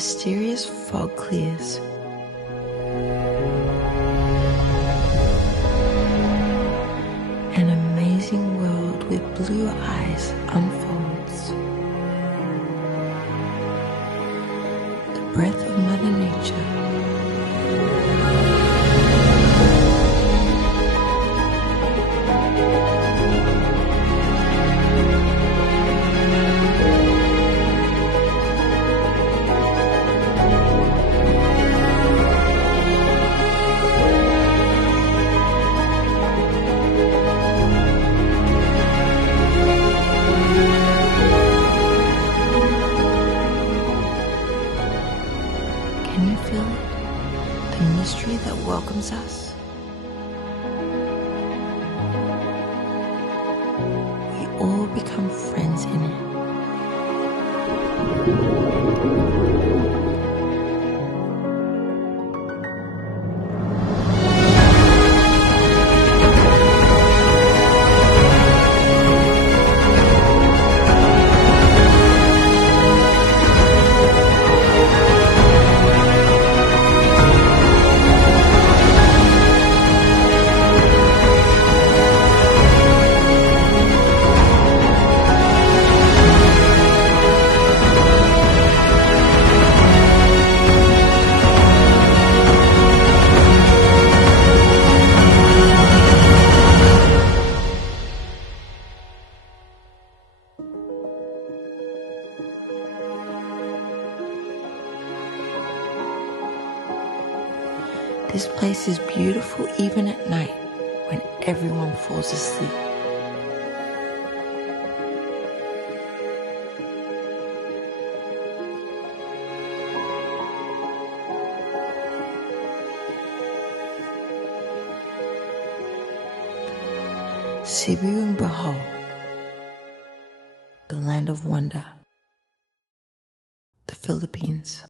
mysterious fog clears. An amazing world with blue eyes unfolds. The breath of Mother Nature. Can you feel it? The mystery that welcomes us? We all become friends in it. This place is beautiful even at night when everyone falls asleep. See you and behold, the land of wonder, the Philippines.